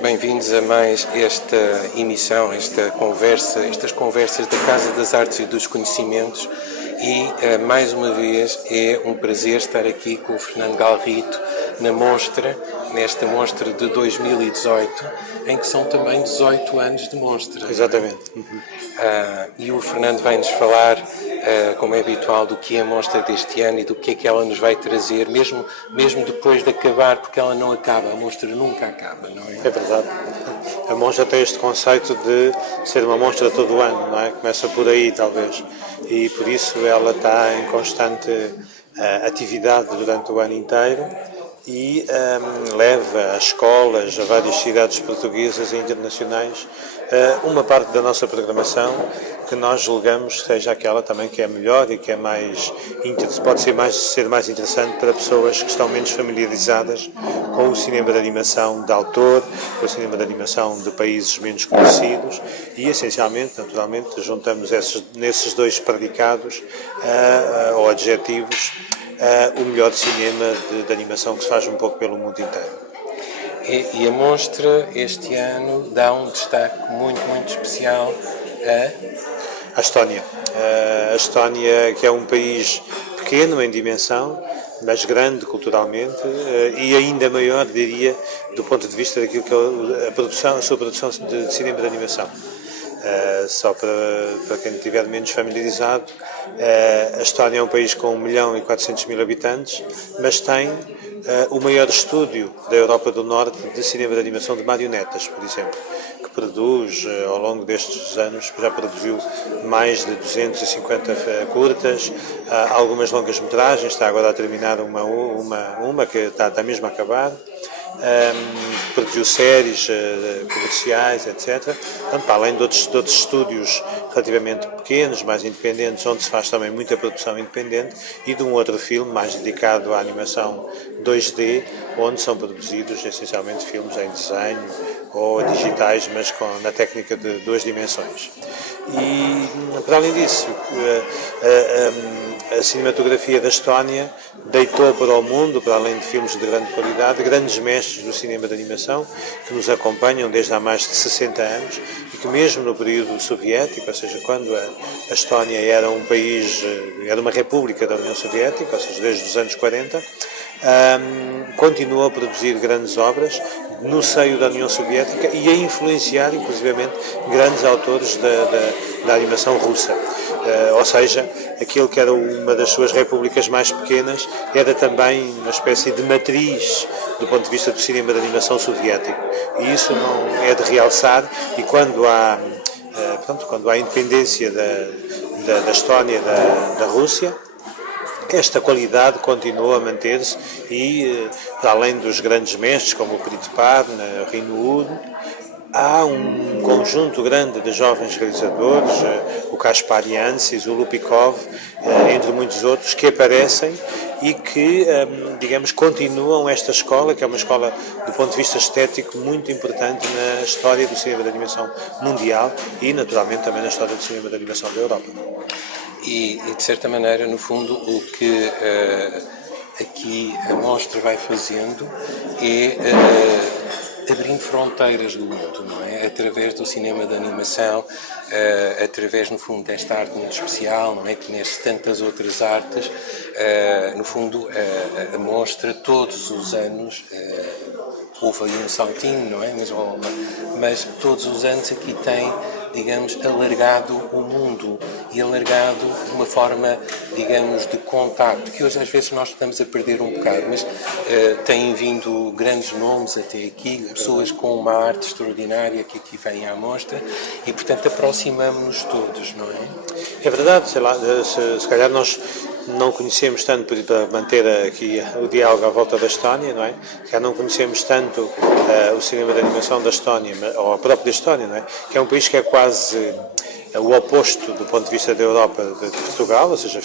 Bem-vindos a mais esta emissão, estas conversas da Casa das Artes e dos Conhecimentos e, mais uma vez, é um prazer estar aqui com o Fernando Galrito nesta mostra de 2018, em que são também 18 anos de mostra. Exatamente. E o Fernando vai-nos falar, como é habitual, do que é a mostra deste ano e do que é que ela nos vai trazer, mesmo depois de acabar, porque ela não acaba, a mostra nunca acaba, não é? É verdade. A mostra tem este conceito de ser uma mostra todo o ano, não é? Começa por aí, talvez. E por isso ela está em constante atividade durante o ano inteiro e leva às escolas, a várias cidades portuguesas e internacionais, uma parte da nossa programação que nós julgamos seja aquela também que é melhor e que é mais pode ser mais interessante para pessoas que estão menos familiarizadas com o cinema de animação de autor, com o cinema de animação de países menos conhecidos e, essencialmente, naturalmente, juntamos nesses dois predicados ou adjetivos o melhor cinema de animação que se faz um pouco pelo mundo inteiro. E a mostra este ano dá um destaque muito, muito especial a Estónia. A Estónia, que é um país pequeno em dimensão, mas grande culturalmente e ainda maior, diria, do ponto de vista daquilo que é a sua produção de cinema de animação. Só para quem estiver menos familiarizado, a Estónia é um país com 1.400.000 habitantes, mas tem o maior estúdio da Europa do Norte de cinema de animação de marionetas, por exemplo, que produz, ao longo destes anos, já produziu mais de 250 curtas, algumas longas metragens, está agora a terminar uma que está mesmo a acabar. Produziu séries comerciais, etc. Portanto, para além de outros estúdios relativamente pequenos, mais independentes, onde se faz também muita produção independente, e de um outro filme mais dedicado à animação 2D, onde são produzidos essencialmente filmes em desenho ou digitais, mas na técnica de duas dimensões. E, para além disso, a cinematografia da Estónia deitou para o mundo, para além de filmes de grande qualidade, grandes mestres do cinema de animação que nos acompanham desde há mais de 60 anos e que mesmo no período soviético, ou seja, quando a Estónia era um país, era uma república da União Soviética, ou seja, desde os anos 40, continuou a produzir grandes obras no seio da União Soviética e a influenciar, inclusivamente, grandes autores da animação russa. Ou seja, aquilo que era uma das suas repúblicas mais pequenas era também uma espécie de matriz do ponto de vista do cinema de animação soviético. E isso não é de realçar, e quando há independência da Estónia da Rússia, esta qualidade continua a manter-se e, para além dos grandes mestres, como o Pritpar, Rinwood, há um conjunto grande de jovens realizadores, o Kaspar Jancis, o Lupikov, entre muitos outros, que aparecem e que, digamos, continuam esta escola, que é uma escola, do ponto de vista estético, muito importante na história do cinema de animação mundial e, naturalmente, também na história do cinema de animação da Europa. E de certa maneira, no fundo, o que aqui a mostra vai fazendo é abrindo fronteiras do mundo, não é? Através do cinema de animação, através, no fundo, desta arte muito especial, não é? Que neste tantas outras artes, no fundo, a mostra todos os anos, houve aí um saltinho, não é? Mas todos os anos aqui tem, digamos, alargado o mundo e alargado de uma forma, digamos, de contacto, que hoje às vezes nós estamos a perder um bocado, mas têm vindo grandes nomes até aqui, pessoas com uma arte extraordinária que aqui vêm à mostra e, portanto, aproximamos-nos todos, não é? É verdade, sei lá, se calhar nós não conhecemos tanto, para manter aqui o diálogo à volta da Estónia, não é? Já não conhecemos tanto o cinema de animação da Estónia, ou a própria Estónia, não é? Que é um país que é quase o oposto do ponto de vista da Europa de Portugal, ou seja,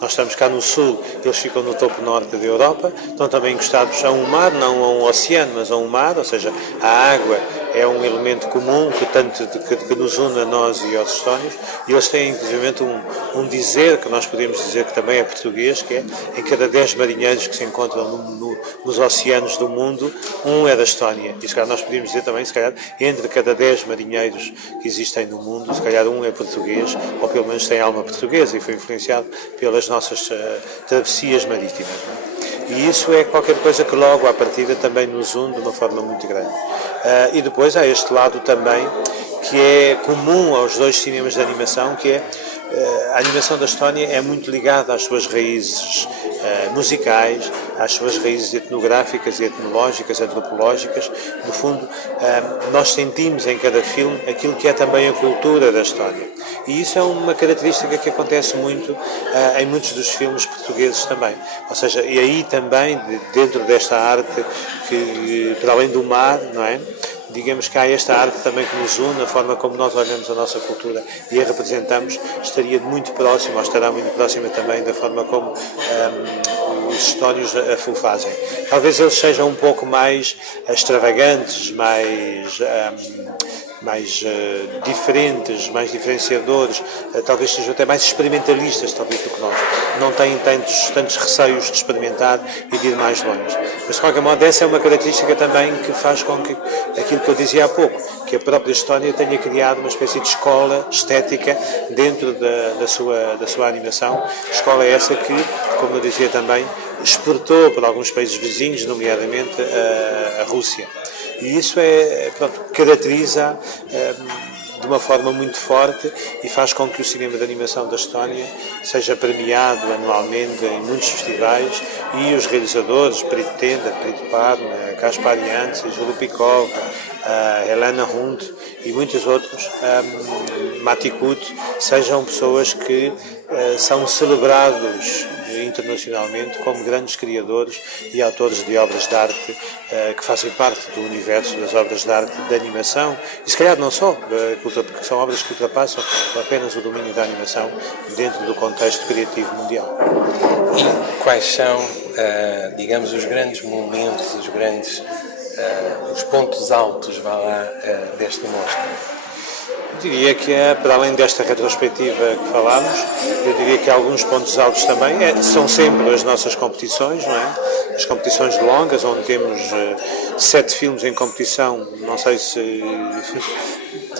nós estamos cá no sul, eles ficam no topo norte da Europa, estão também encostados a um mar, não a um oceano, mas a um mar, ou seja, a água é um elemento comum que nos une a nós e aos estónios, e eles têm inclusive um dizer, que nós podemos dizer que também é português, que é: em cada 10 marinheiros que se encontram nos oceanos do mundo, um é da Estónia. E se calhar nós podemos dizer também, se calhar, entre cada 10 marinheiros que existem no mundo, se calhar um é português, ou pelo menos tem alma portuguesa e foi influenciado pelas nossas travessias marítimas. E isso é qualquer coisa que logo à partida também nos une de uma forma muito grande. E depois há este lado também que é comum aos dois cinemas de animação, que é a animação da Estónia é muito ligada às suas raízes musicais, às suas raízes etnográficas e etnológicas, antropológicas. No fundo, nós sentimos em cada filme aquilo que é também a cultura da Estónia. E isso é uma característica que acontece muito em muitos dos filmes portugueses também. Ou seja, e aí também, dentro desta arte, que para além do mar, não é? Digamos que há esta arte também que nos une, a forma como nós olhamos a nossa cultura e a representamos, estaria muito próxima, ou estará muito próxima também da forma como os estónios o fazem. Talvez eles sejam um pouco mais extravagantes, mais diferentes, mais diferenciadores, talvez sejam até mais experimentalistas, talvez, do que nós. Não têm tantos receios de experimentar e de ir mais longe. Mas, de qualquer modo, essa é uma característica também que faz com que, aquilo que eu dizia há pouco, que a própria Estónia tenha criado uma espécie de escola estética dentro da sua animação. Escola essa que, como eu dizia também, exportou para alguns países vizinhos, nomeadamente a Rússia. E isso caracteriza de uma forma muito forte e faz com que o cinema de animação da Estónia seja premiado anualmente em muitos festivais, e os realizadores, Perit Tender, Perit Parna, Kaspar Jancis, Lupikov, Helena Hunt e muitos outros, Matti Kut, sejam pessoas que são celebrados internacionalmente como grandes criadores e autores de obras de arte que fazem parte do universo das obras de arte de animação, e se calhar não só, porque são obras que ultrapassam apenas o domínio da animação dentro do contexto criativo mundial. E quais são, digamos, os grandes momentos, os pontos altos, deste mostra? Eu diria que, para além desta retrospectiva que falámos, eu diria que alguns pontos altos também são sempre as nossas competições, não é? As competições de longas, onde temos 7 filmes em competição, não sei se...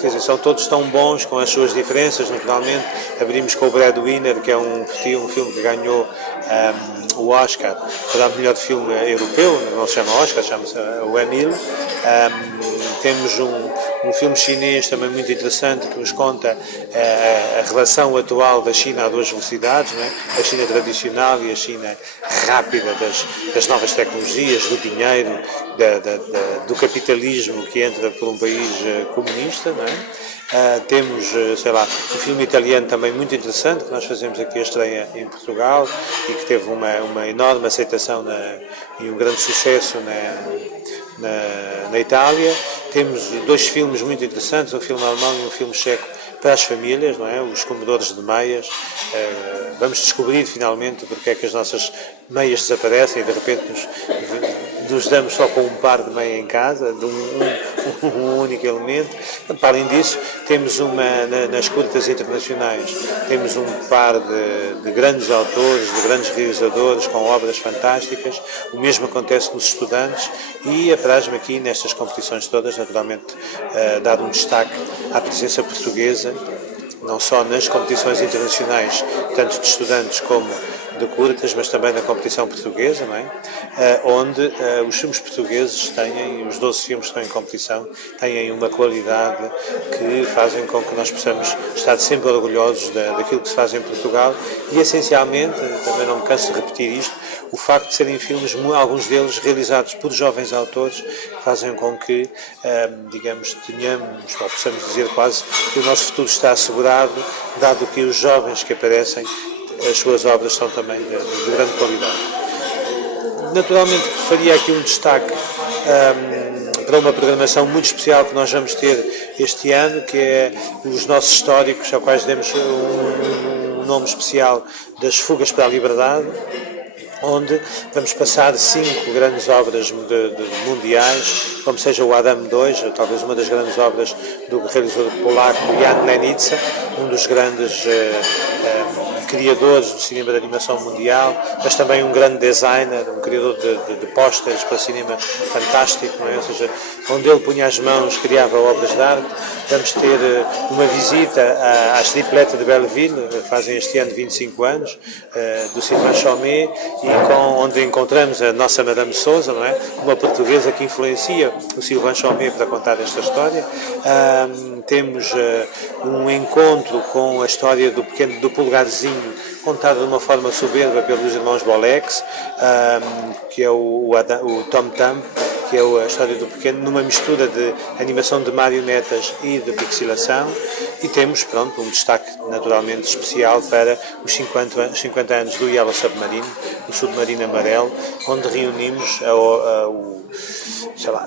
Quer dizer, são todos tão bons com as suas diferenças. Naturalmente, abrimos com o Breadwinner, que é um filme que ganhou o Oscar para o melhor filme europeu, não se chama Oscar, chama-se o Emile. Temos um filme chinês também muito interessante que nos conta a relação atual da China a duas velocidades, não é? A China tradicional e a China rápida das novas tecnologias, do dinheiro, do capitalismo que entra por um país comunista, não é? Temos, um filme italiano também muito interessante, que nós fazemos aqui a estreia em Portugal e que teve uma enorme aceitação e um grande sucesso na Itália. Temos 2 filmes muito interessantes, um filme alemão e um filme checo para as famílias, não é? Os Comedores de Meias. Vamos descobrir finalmente porque é que as nossas meias desaparecem e de repente nos damos só com um par de meia em casa, de um único elemento. Para além disso, temos nas curtas internacionais, temos um par de grandes autores, de grandes realizadores com obras fantásticas. O mesmo acontece nos estudantes e apraz-me aqui nestas competições todas, naturalmente, dar um destaque à presença portuguesa, não só nas competições internacionais, tanto de estudantes como de curtas, mas também na competição portuguesa, não é? Onde os filmes portugueses os 12 filmes que estão em competição, têm uma qualidade que fazem com que nós possamos estar sempre orgulhosos daquilo que se faz em Portugal e, essencialmente, também não me canso de repetir isto, o facto de serem filmes, alguns deles realizados por jovens autores, fazem com que, digamos, ou possamos dizer quase, que o nosso futuro está assegurado, dado que os jovens que aparecem, as suas obras são também de grande qualidade. Naturalmente, faria aqui um destaque para uma programação muito especial que nós vamos ter este ano, que é os nossos históricos, ao quais demos um nome especial das Fugas para a Liberdade, onde vamos passar 5 grandes obras mundiais, como seja o Adam II, talvez uma das grandes obras do realizador polaco Jan Lenica, um dos grandes criadores do cinema de animação mundial, mas também um grande designer, um criador de pósteres para cinema fantástico, não é? Ou seja, onde ele punha as mãos, criava obras de arte. Vamos ter uma visita à Triplete de Belleville, fazem este ano 25 anos, do Sylvain Chomet, e onde encontramos a nossa Madame Souza, não é? Uma portuguesa que influencia o Sylvain Chomet para contar esta história. Temos um encontro com a história do Pulgarzinho, contada de uma forma soberba pelos irmãos Bolex, que é o Tom Thumb, que é a história do pequeno, numa mistura de animação de marionetas e de pixilação. E temos, pronto, um destaque naturalmente especial para os 50 anos do Yellow Submarine, o Submarino Amarelo, onde reunimos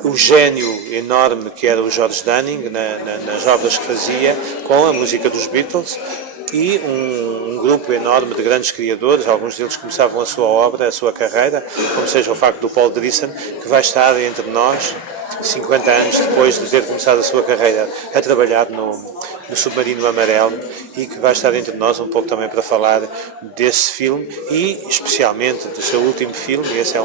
o gênio enorme que era o George Dunning nas obras que fazia, com a música dos Beatles, e um grupo enorme de grandes criadores, alguns deles começavam a sua obra, a sua carreira, como seja o facto do Paul Drisson, que vai estar entre nós 50 anos depois de ter começado a sua carreira a trabalhar no Submarino Amarelo, e que vai estar entre nós um pouco também para falar desse filme e especialmente do seu último filme. E esse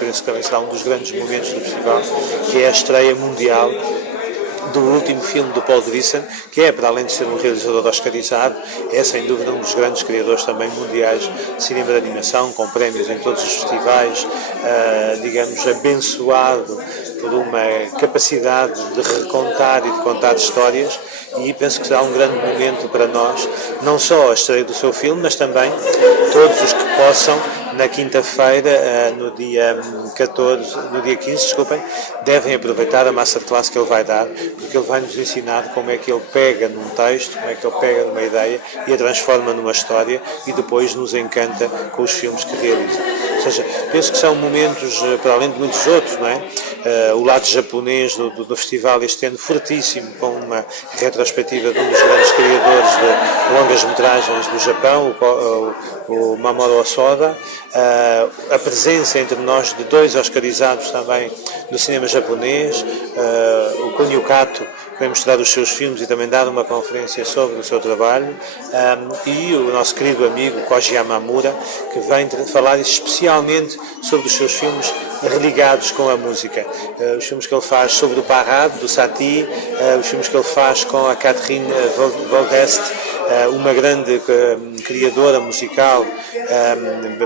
penso que também será um dos grandes momentos do festival, que é a estreia mundial do último filme do Paul Drisson, que é, para além de ser um realizador oscarizado, é sem dúvida um dos grandes criadores também mundiais de cinema de animação, com prémios em todos os festivais, digamos, abençoado por uma capacidade de recontar e de contar histórias, e penso que será um grande momento para nós, não só a estreia do seu filme, mas também todos os que possam, na quinta-feira, no dia 15, devem aproveitar a masterclass que ele vai dar, porque ele vai nos ensinar como é que ele pega num texto, como é que ele pega numa ideia e a transforma numa história, e depois nos encanta com os filmes que realiza. Ou seja, penso que são momentos, para além de muitos outros, não é? O lado japonês do festival este ano fortíssimo, com uma retrospectiva de um dos grandes criadores de longas-metragens do Japão, o Mamoru Hosoda, a presença entre nós de 2 oscarizados também do cinema japonês, o Kunio Kato, que vai mostrar os seus filmes e também dar uma conferência sobre o seu trabalho, e o nosso querido amigo Koji Yamamura, que vem falar especialmente sobre os seus filmes religados com a música. Os filmes que ele faz sobre o Parade, do Satie, os filmes que ele faz com a Catherine Vaudeste, uma grande criadora musical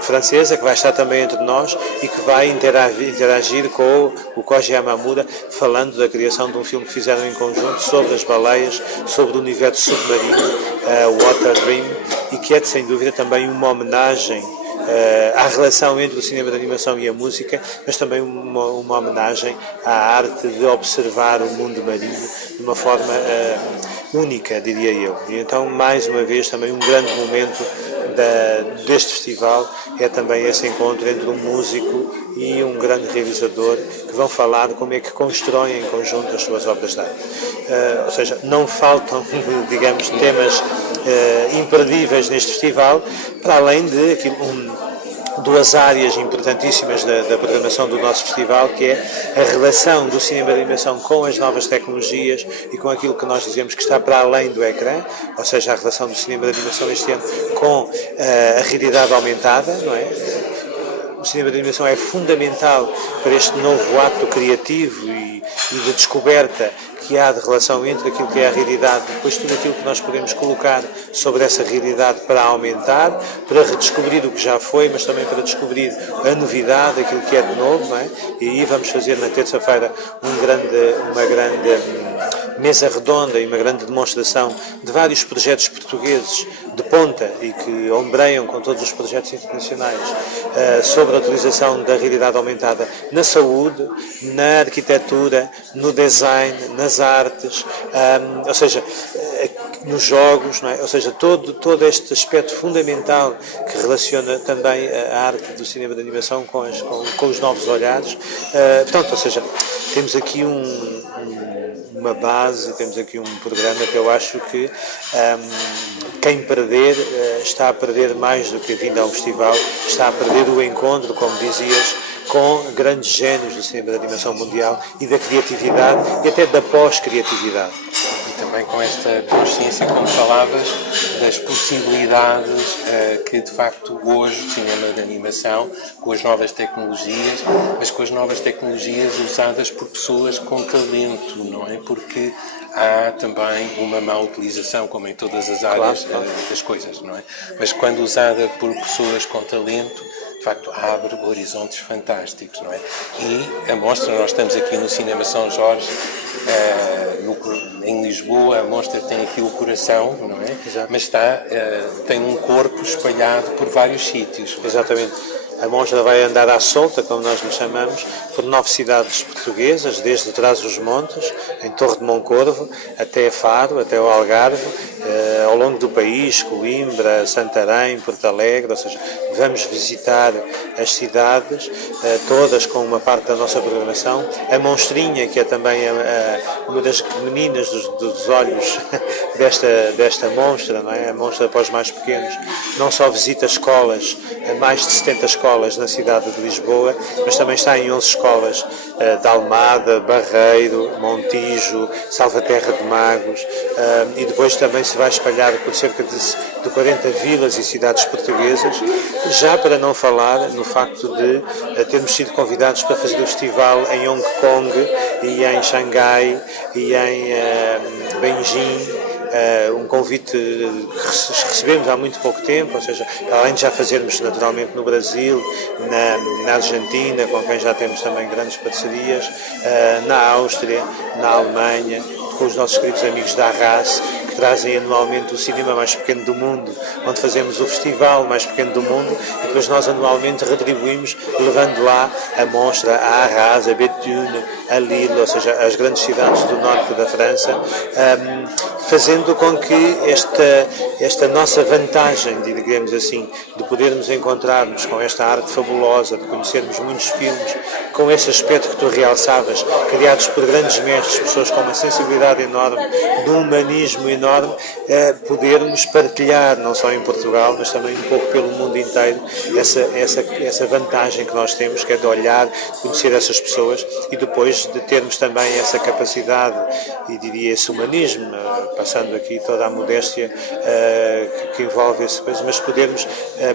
francesa, que vai estar também entre nós e que vai interagir com o Koji Yamamura, falando da criação de um filme que fizeram em conjunto sobre as baleias, sobre o universo submarino, Water Dream, e que é sem dúvida também uma homenagem à relação entre o cinema de animação e a música, mas também uma homenagem à arte de observar o mundo marinho de uma forma única, diria eu. E então, mais uma vez, também um grande momento deste festival é também esse encontro entre um músico e um grande realizador, que vão falar de como é que constroem em conjunto as suas obras de arte. Ou seja, não faltam, digamos, temas imperdíveis neste festival, para além de duas áreas importantíssimas da programação do nosso festival, que é a relação do cinema de animação com as novas tecnologias e com aquilo que nós dizemos que está para além do ecrã, ou seja, a relação do cinema de animação este ano com a realidade aumentada, não é? O cinema de animação é fundamental para este novo ato criativo e de descoberta que há de relação entre aquilo que é a realidade e depois tudo aquilo que nós podemos colocar sobre essa realidade para aumentar, para redescobrir o que já foi, mas também para descobrir a novidade, aquilo que é de novo, não é? E aí vamos fazer na terça-feira uma grande mesa redonda e uma grande demonstração de vários projetos portugueses de ponta e que ombreiam com todos os projetos internacionais sobre a utilização da realidade aumentada na saúde, na arquitetura, no design, nas artes, ou seja, nos jogos, não é? Ou seja, todo este aspecto fundamental que relaciona também a arte do cinema de animação com os novos olhares. Portanto, ou seja, temos aqui uma base, temos aqui um programa que eu acho que quem perder está a perder mais do que vindo a um festival, está a perder o encontro, como dizias, com grandes génios do cinema de animação mundial e da criatividade e até da pós-criatividade. E também com esta consciência, como falavas, das possibilidades que de facto hoje o cinema de animação, com as novas tecnologias, mas com as novas tecnologias usadas por pessoas com talento, não é? Porque há também uma má utilização, como em todas as áreas das coisas, não é? Mas quando usada por pessoas com talento, de facto abre horizontes fantásticos, não é? E a mostra, nós estamos aqui no Cinema São Jorge, em Lisboa, a mostra tem aqui o coração, não é? Exato. Mas tem um corpo espalhado por vários sítios. Exatamente. A mostra vai andar à solta, como nós lhe chamamos, por 9 cidades portuguesas, desde Trás-os-Montes, em Torre de Moncorvo, até Faro, até o Algarve, ao longo do país, Coimbra, Santarém, Porto Alegre, ou seja, vamos visitar as cidades, todas com uma parte da nossa programação. A Monstrinha, que é também uma das meninas dos olhos desta monstra, não é? A monstra para os mais pequenos, não só visita escolas, mais de 70 escolas na cidade de Lisboa, mas também está em 11 escolas de Almada, Barreiro, Montijo, Salvaterra de Magos, e depois também se vai espalhar por cerca de 40 vilas e cidades portuguesas, já para não falar no facto de termos sido convidados para fazer o festival em Hong Kong e em Xangai e em Beijing. Um convite que recebemos há muito pouco tempo, ou seja, além de já fazermos naturalmente no Brasil, na Argentina, com quem já temos também grandes parcerias, na Áustria, na Alemanha, com os nossos queridos amigos da Arras, que trazem anualmente o cinema mais pequeno do mundo, onde fazemos o festival mais pequeno do mundo, e depois nós anualmente retribuímos, levando lá a mostra a Arras, a Béthune, a Lille, ou seja, as grandes cidades do norte da França, fazendo com que esta nossa vantagem, digamos assim, de podermos encontrarmos com esta arte fabulosa, de conhecermos muitos filmes, com esse aspecto que tu realçavas, criados por grandes mestres, pessoas com uma sensibilidade enorme, de um humanismo enorme, podermos partilhar, não só em Portugal, mas também um pouco pelo mundo inteiro, essa vantagem que nós temos, que é de olhar, de conhecer essas pessoas e depois de termos também essa capacidade e diria esse humanismo, passando aqui toda a modéstia que envolve esse coisa, mas podermos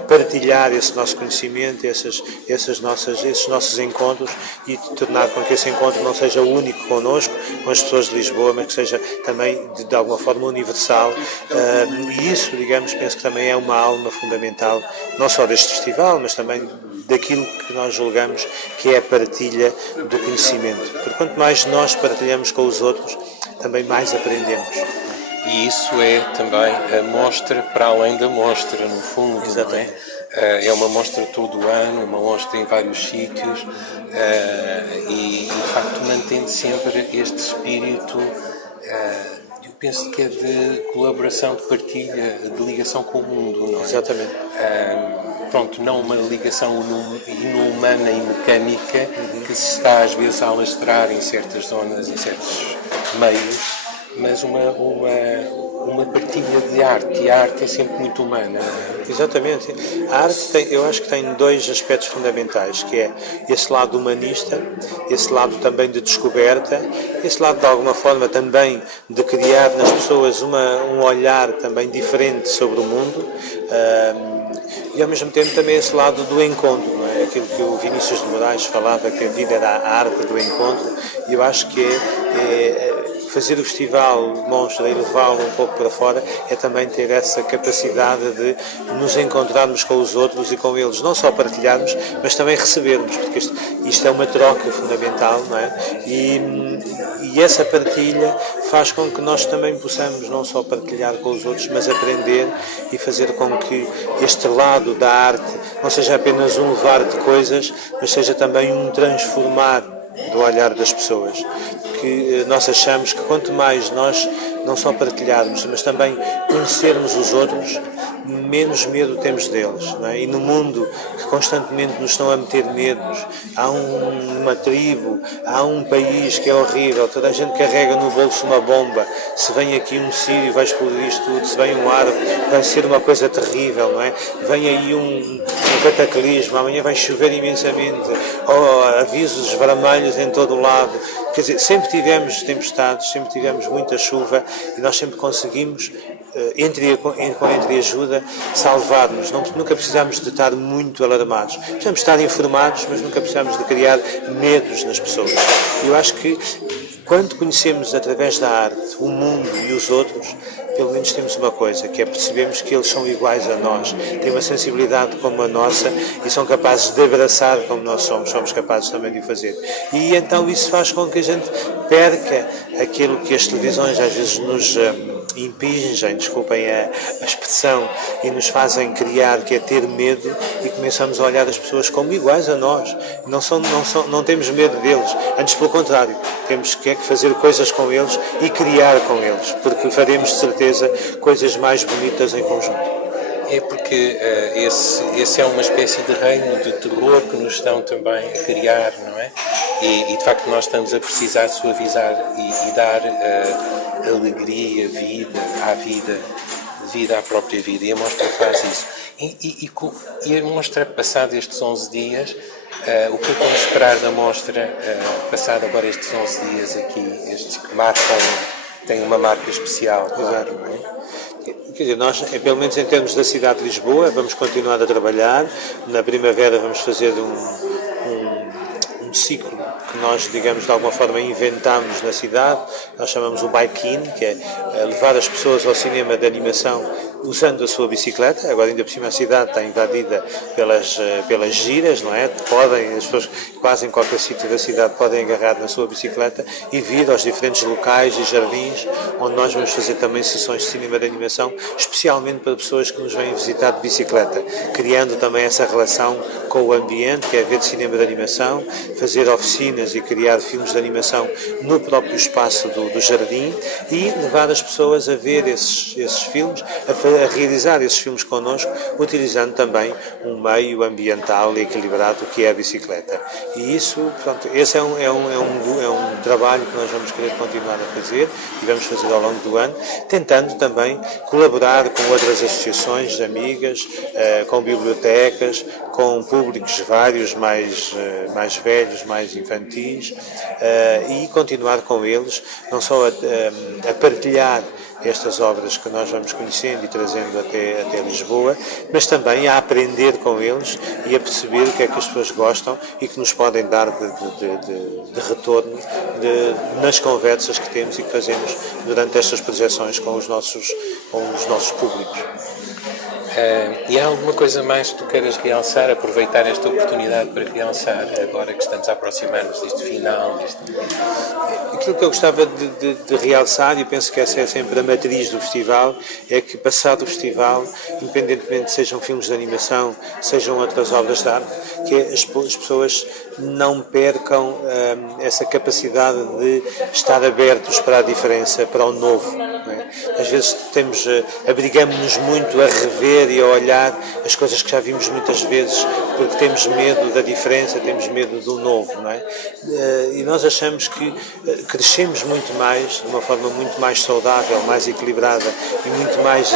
partilhar esse nosso conhecimento, esses nossos encontros e tornar com que esse encontro não seja único connosco, com as pessoas de Lisboa, mas que seja também de alguma forma universal, e isso, digamos, penso que também é uma alma fundamental, não só deste festival, mas também daquilo que nós julgamos que é a partilha do conhecimento, porque quanto mais nós partilhamos com os outros, também mais aprendemos. E isso é também a mostra para além da mostra, no fundo, exatamente. Não é? É uma mostra todo o ano, uma mostra em vários sítios, e de facto mantém sempre este espírito, eu penso que é de colaboração, de partilha, de ligação com o mundo, não é? Exatamente. Pronto, não uma ligação inumana e mecânica que se está às vezes a alastrar em certas zonas, em certos meios, mas uma partilha de arte, e a arte é sempre muito humana. Exatamente. A arte eu acho que tem 2 aspectos fundamentais, que é esse lado humanista, esse lado também de descoberta, esse lado de alguma forma também de criar nas pessoas um olhar também diferente sobre o mundo, e ao mesmo tempo também esse lado do encontro, não é? Aquilo que o Vinícius de Moraes falava, que a vida era a arte do encontro, e eu acho que fazer o festival Monstra e levá-lo um pouco para fora é também ter essa capacidade de nos encontrarmos com os outros e com eles, não só partilharmos, mas também recebermos, porque isto é uma troca fundamental, não é? E essa partilha faz com que nós também possamos não só partilhar com os outros, mas aprender e fazer com que este lado da arte não seja apenas um levar de coisas, mas seja também um transformar do olhar das pessoas, porque nós achamos que quanto mais nós não só partilharmos, mas também conhecermos os outros, menos medo temos deles, não é? E no mundo que constantemente nos estão a meter medos, há uma tribo, há um país que é horrível, toda a gente carrega no bolso uma bomba, se vem aqui um sírio vai explodir isto tudo, se vem um árabe vai ser uma coisa terrível, não é? Vem aí um cataclismo, amanhã vai chover imensamente, avisos vermelhos em todo o lado. Quer dizer, sempre tivemos tempestades, sempre tivemos muita chuva e nós sempre conseguimos, com entreajuda, salvar-nos. Nunca precisamos de estar muito alarmados. Precisamos estar informados, mas nunca precisamos de criar medos nas pessoas. E eu acho que quando conhecemos através da arte o mundo e os outros, pelo menos temos uma coisa, que é percebemos que eles são iguais a nós, têm uma sensibilidade como a nossa e são capazes de abraçar como nós somos capazes também de o fazer. E então isso faz com que a gente perca aquilo que as televisões às vezes nos impingem, desculpem a expressão, e nos fazem criar, que é ter medo, e começamos a olhar as pessoas como iguais a nós. Não temos medo deles, antes pelo contrário, temos que fazer coisas com eles e criar com eles, porque faremos de certeza coisas mais bonitas em conjunto. É porque esse é uma espécie de reino de terror que nos estão também a criar, não é? E de facto nós estamos a precisar suavizar e dar alegria, vida à própria vida, e a mostra faz isso. E a mostra, passado estes 11 dias, o que podemos esperar da mostra, passado agora estes 11 dias aqui, estes que têm uma marca especial, claro, não é? Quer dizer, nós, pelo menos em termos da cidade de Lisboa, vamos continuar a trabalhar. Na primavera vamos fazer um ciclo que nós, digamos, de alguma forma inventamos na cidade. Nós chamamos o Bike-in, que é levar as pessoas ao cinema de animação usando a sua bicicleta. Agora, ainda por cima, a cidade está invadida pelas giras, não é? As pessoas quase em qualquer sítio da cidade podem agarrar na sua bicicleta e vir aos diferentes locais e jardins, onde nós vamos fazer também sessões de cinema de animação, especialmente para pessoas que nos vêm visitar de bicicleta, criando também essa relação com o ambiente, que é ver de cinema de animação, fazer oficinas e criar filmes de animação no próprio espaço do jardim e levar as pessoas a ver esses filmes, a realizar esses filmes connosco, utilizando também um meio ambiental e equilibrado que é a bicicleta. E isso, portanto, esse é um trabalho que nós vamos querer continuar a fazer e vamos fazer ao longo do ano, tentando também colaborar com outras associações amigas, com bibliotecas, com públicos vários, mais velhos, mais infantis, e continuar com eles, não só a partilhar estas obras que nós vamos conhecendo e trazendo até Lisboa, mas também a aprender com eles e a perceber o que é que as pessoas gostam e que nos podem dar de retorno nas conversas que temos e que fazemos durante estas projeções com os nossos públicos. E há alguma coisa mais que tu queiras realçar, aproveitar esta oportunidade para realçar, agora que estamos a aproximar-nos deste final? Aquilo que eu gostava de realçar, e penso que essa é sempre a matriz do festival, é que passado o festival, independentemente sejam filmes de animação, sejam outras obras de arte, que as pessoas não percam essa capacidade de estar abertos para a diferença, para o novo. Não é? Às vezes abrigamos-nos muito a rever e a olhar as coisas que já vimos muitas vezes, porque temos medo da diferença, temos medo do novo, não é? E nós achamos que crescemos muito mais, de uma forma muito mais saudável, mais equilibrada e muito mais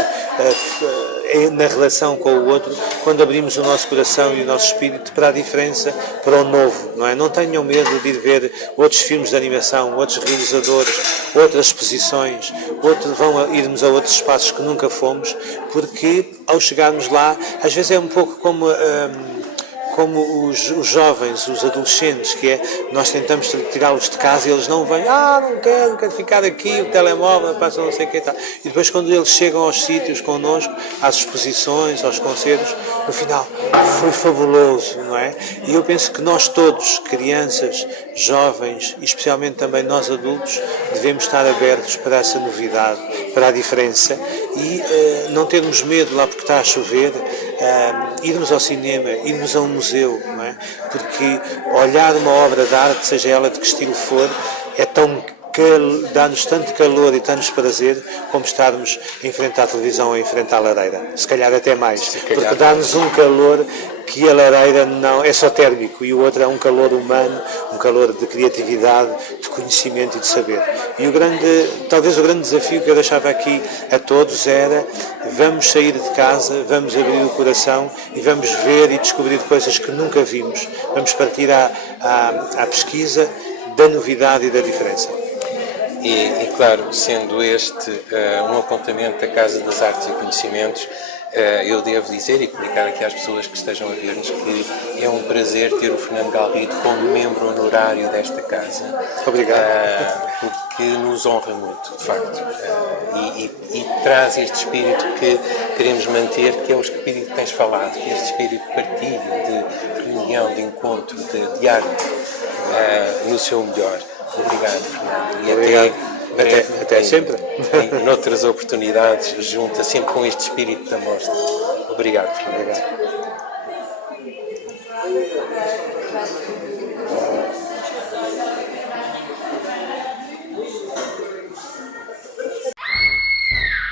na relação com o outro, quando abrimos o nosso coração e o nosso espírito para a diferença, para o novo, não é? Não tenham medo de ir ver outros filmes de animação, outros realizadores, outras exposições, irmos a outros espaços que nunca fomos, porque ao chegarmos lá, às vezes é um pouco como os jovens, os adolescentes, que é, nós tentamos tirá-los de casa e eles não vêm, não quero ficar aqui, o telemóvel, passa não sei o que e tal. E depois quando eles chegam aos sítios connosco, às exposições, aos concertos, no final, foi fabuloso, não é? E eu penso que nós todos, crianças, jovens, e especialmente também nós adultos, devemos estar abertos para essa novidade, para a diferença e não termos medo lá porque está a chover, irmos ao cinema, irmos a um museu, não é? Porque olhar uma obra de arte, seja ela de que estilo for, é tão que dá-nos tanto calor e tanto prazer como estarmos em frente à televisão ou em frente à lareira. Se calhar até mais, porque dá-nos um calor que a lareira não é só térmico e o outro é um calor humano, um calor de criatividade, de conhecimento e de saber. E talvez o grande desafio que eu deixava aqui a todos era: vamos sair de casa, vamos abrir o coração e vamos ver e descobrir coisas que nunca vimos. Vamos partir à pesquisa da novidade e da diferença. E claro, sendo este um apontamento da Casa das Artes e Conhecimentos, eu devo dizer e comunicar aqui às pessoas que estejam a ver-nos que é um prazer ter o Fernando Galride como membro honorário desta casa. Obrigado. Porque nos honra muito, de facto, e traz este espírito que queremos manter, que é o espírito que tens falado, que é este espírito de partilha, de reunião, de encontro, de arte no seu melhor. Obrigado, Fernando. E Obrigado. Até sempre. Em outras oportunidades, junta sempre com este espírito da mostra. Obrigado, Fernando.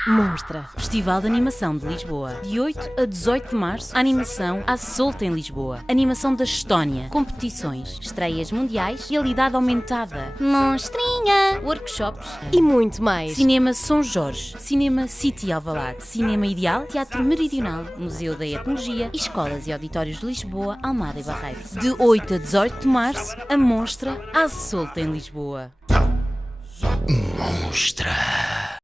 Monstra, Festival de Animação de Lisboa. De 8 a 18 de março, a animação à solta em Lisboa. Animação da Estónia, competições, estreias mundiais, realidade aumentada, monstrinha, workshops e muito mais. Cinema São Jorge, Cinema City Alvalade, Cinema Ideal, Teatro Meridional, Museu da Etnologia e Escolas e Auditórios de Lisboa, Almada e Barreiro. De 8 a 18 de março, a Monstra à solta em Lisboa. Monstra.